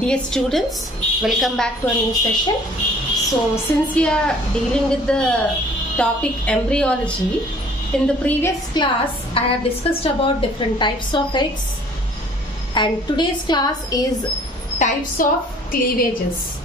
Dear students, welcome back to a new session. So since we are dealing with the topic embryology, in the previous class I have discussed about different types of eggs, and today's class is types of cleavages.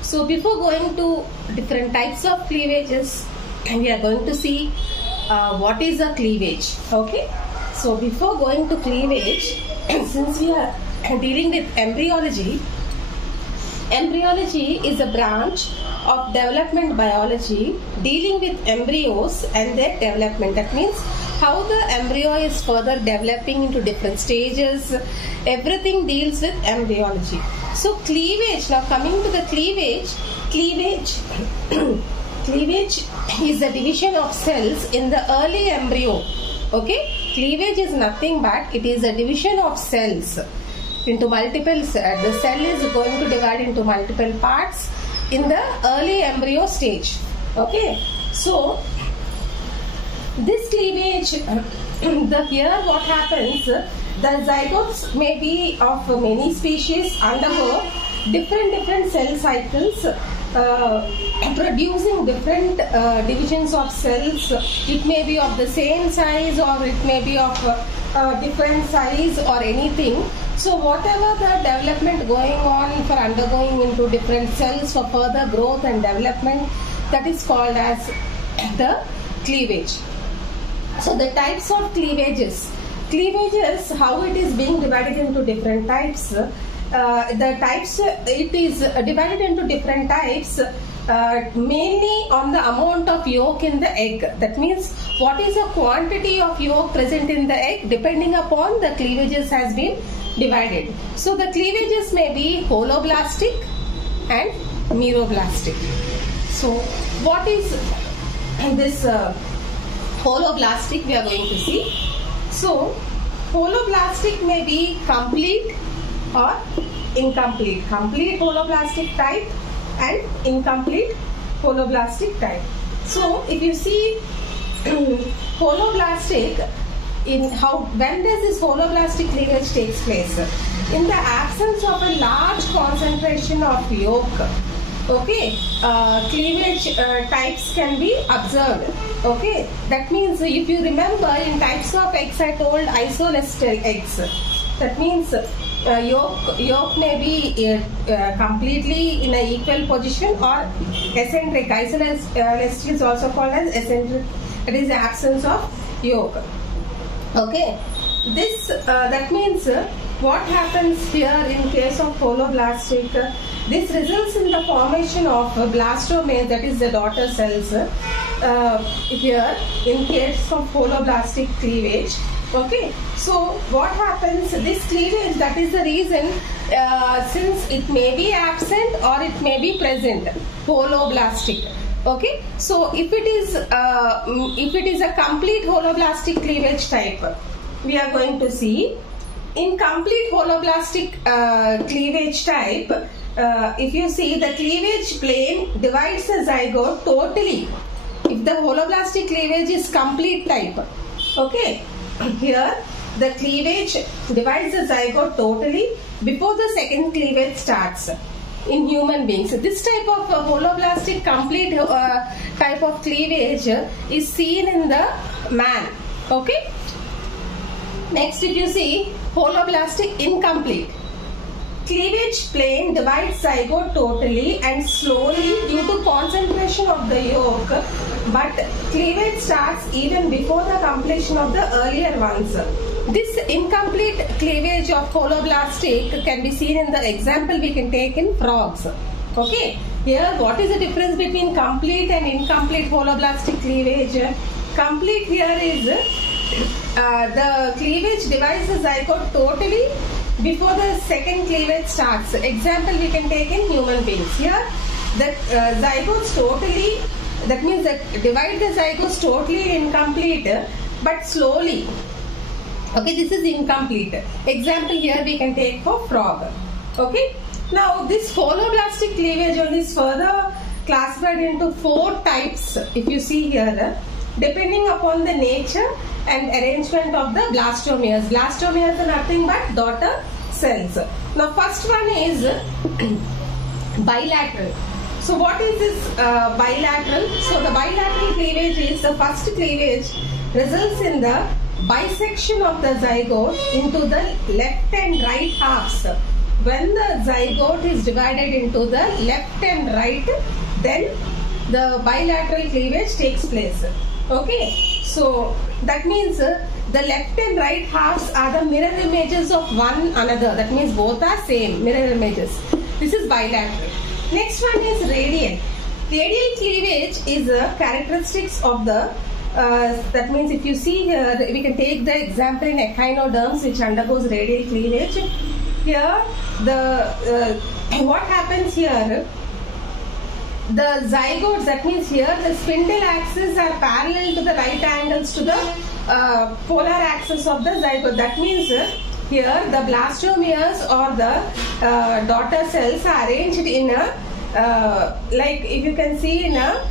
So before going to different types of cleavages, we are going to see what is a cleavage. Okay, so before going to cleavage, since we are dealing with embryology, embryology is a branch of development biology dealing with embryos and their development. That means how the embryo is further developing into different stages. Everything deals with embryology. So cleavage, now coming to the cleavage is the division of cells in the early embryo. Okay, cleavage is nothing but it is a division of cells into multiple. The cell is going to divide into multiple parts in the early embryo stage. Okay, so this cleavage, here what happens, the zygotes may be of many species, undergo different cell cycles, producing different divisions of cells. It may be of the same size or it may be of different size or anything. So whatever the development going on for undergoing into different cells for further growth and development, that is called as the cleavage. So the types of cleavages, how it is being divided into different types. The types, it is divided into different types mainly on the amount of yolk in the egg. That means what is the quantity of yolk present in the egg, depending upon the cleavages has been divided. So the cleavages may be holoblastic and meroblastic. So what is this holoblastic, we are going to see. So holoblastic may be complete or incomplete. Complete holoblastic type and incomplete holoblastic type. So if you see holoblastic, when does this holoblastic cleavage takes place? In the absence of a large concentration of yolk. Okay, cleavage types can be observed. Okay, that means if you remember in types of eggs I told isolestel eggs. That means yolk may be completely in an equal position or eccentric. Isolestel is also called as eccentric. It is the absence of yolk. Okay, this that means what happens here in case of holoblastic, this results in the formation of blastomeres, that is the daughter cells here in case of holoblastic cleavage. Okay, so what happens, this cleavage, that is the reason since it may be absent or it may be present, holoblastic. Okay, so if it is a complete holoblastic cleavage type, we are going to see in complete holoblastic cleavage type, if you see the cleavage plane divides the zygote totally. If the holoblastic cleavage is complete type, okay, here the cleavage divides the zygote totally before the second cleavage starts in human beings. So this type of holoblastic complete type of cleavage is seen in the man. Okay. Next, if you see holoblastic incomplete, cleavage plane divides zygote totally and slowly due to concentration of the yolk, but cleavage starts even before the completion of the earlier ones. This incomplete cleavage of holoblastic can be seen in the example we can take in frogs. Okay, here what is the difference between complete and incomplete holoblastic cleavage? Complete here is the cleavage divides the zygote totally before the second cleavage starts. Example we can take in human beings. Here the zygotes totally, that means that divide the zygotes totally incomplete but slowly. Okay, this is incomplete. Example here we can take for frog. Okay, now this holoblastic cleavage is further classified into 4 types. If you see here, depending upon the nature and arrangement of the blastomeres. Blastomeres are nothing but daughter cells. Now first one is bilateral. So what is this bilateral? So the bilateral cleavage is the first cleavage results in the bisection of the zygote into the left and right halves. When the zygote is divided into the left and right, then the bilateral cleavage takes place. Okay, so that means the left and right halves are the mirror images of one another. That means both are same mirror images. This is bilateral. Next one is radial. Radial cleavage is a characteristics of the that means if you see here, we can take the example in echinoderms which undergoes radial cleavage. Here the what happens here, the zygotes, that means here the spindle axes are parallel to the right angles to the polar axis of the zygote. That means here the blastomeres or the daughter cells are arranged in a like if you can see in a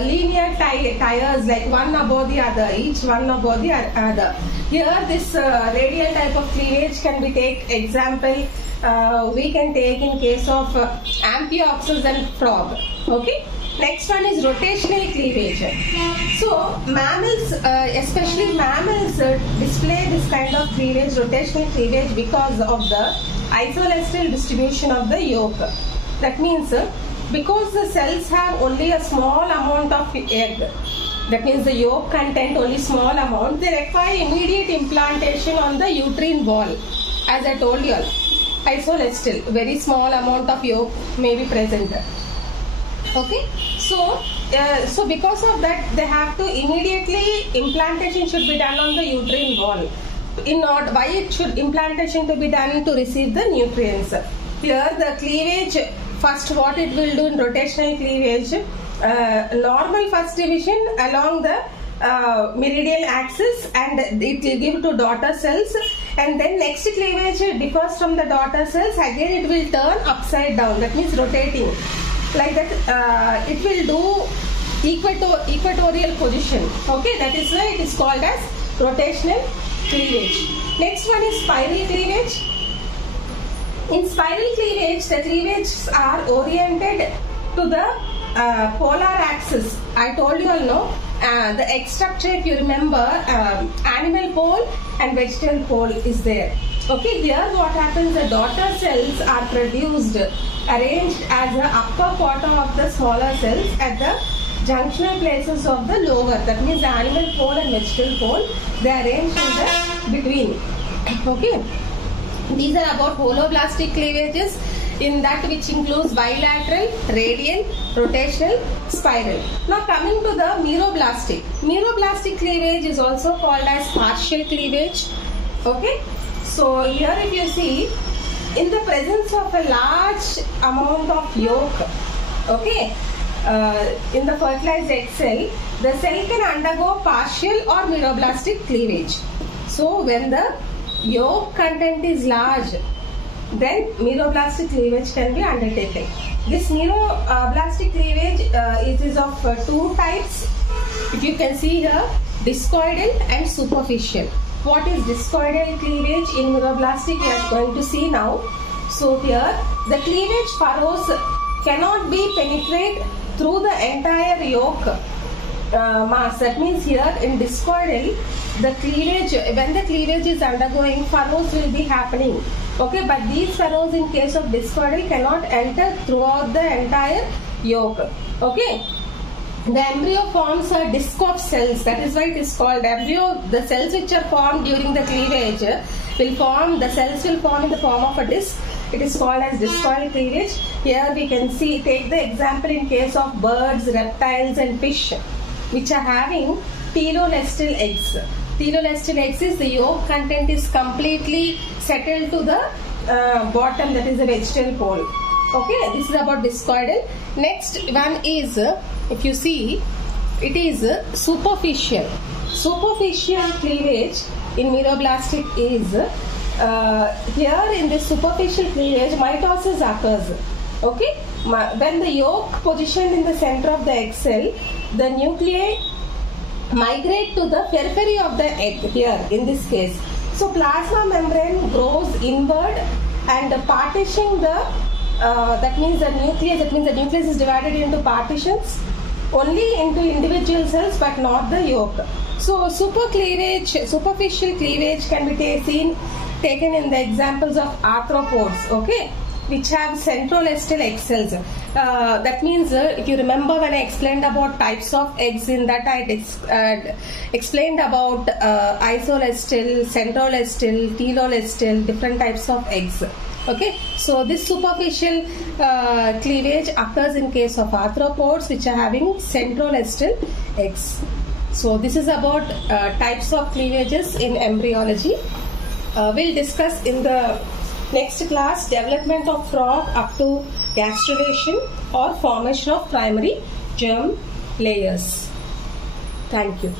linear tiers, like one above the other, each one above the other. Here this radial type of cleavage can be take example we can take in case of Amphioxus and frog. Okay. Next one is rotational cleavage. So mammals, especially mammals, display this kind of cleavage, rotational cleavage, because of the isolestal distribution of the yolk. That means because the cells have only a small amount of egg, that means the yolk content only small amount, they require immediate implantation on the uterine wall. As I told you, isolestal, very small amount of yolk may be present. Okay, so so because of that, they have to immediately implantation should be done on the uterine wall. In order, why it should implantation to be done? To receive the nutrients. Here the cleavage, first what it will do in rotational cleavage, normal first division along the meridial axis, and it will give to daughter cells, and then next cleavage differs from the daughter cells, again it will turn upside down, that means rotating. Like that, it will do equatorial position. Okay, that is why it is called as rotational cleavage. Next one is spiral cleavage. In spiral cleavage, the cleavages are oriented to the polar axis. I told you all, no? The egg structure, if you remember, animal pole and vegetable pole is there. Okay, here what happens, the daughter cells are produced, arranged as the upper quarter of the smaller cells at the junctional places of the lower. That means the animal pole and vegetable pole, they are arranged in the between. Okay. These are about holoblastic cleavages, in that which includes bilateral, radial, rotational, spiral. Now coming to the meroblastic. Meroblastic cleavage is also called as partial cleavage. Okay. So here if you see, in the presence of a large amount of yolk, okay, in the fertilized egg cell, the cell can undergo partial or meroblastic cleavage. So when the yolk content is large, then meroblastic cleavage can be undertaken. This meroblastic cleavage is of two types. If you can see here, discoidal and superficial. What is discoidal cleavage in meroblastic, we are going to see now. So here, the cleavage furrows cannot be penetrated through the entire yolk mass. That means here in discoidal, the cleavage, when the cleavage is undergoing, furrows will be happening. Okay, but these furrows in case of discoidal cannot enter throughout the entire yolk. Okay. The embryo forms a disc of cells. That is why it is called embryo. The cells which are formed during the cleavage will form, the cells will form in the form of a disc. It is called as discoidal cleavage. Here we can see, take the example in case of birds, reptiles and fish, which are having pterolestal eggs. Pterolestal eggs is the yolk content is completely settled to the bottom, that is the vegetable pole. Okay, this is about discoidal. Next one is, if you see, it is superficial. Superficial cleavage in meroblastic is, here in this superficial cleavage, mitosis occurs. Okay, when the yolk positioned in the center of the egg cell, the nuclei migrate to the periphery of the egg here in this case. So plasma membrane grows inward and partitioning the that means the nucleus is divided into partitions only into individual cells but not the yolk. So superficial cleavage can be taken in the examples of arthropods, okay, which have centrolestal egg cells. That means if you remember when I explained about types of eggs, in that I explained about isolestal, centrolestal, telolestal, different types of eggs. Okay, so this superficial cleavage occurs in case of arthropods which are having centrolestal eggs. So this is about types of cleavages in embryology. We'll discuss in the next class development of frog up to gastrulation or formation of primary germ layers. Thank you.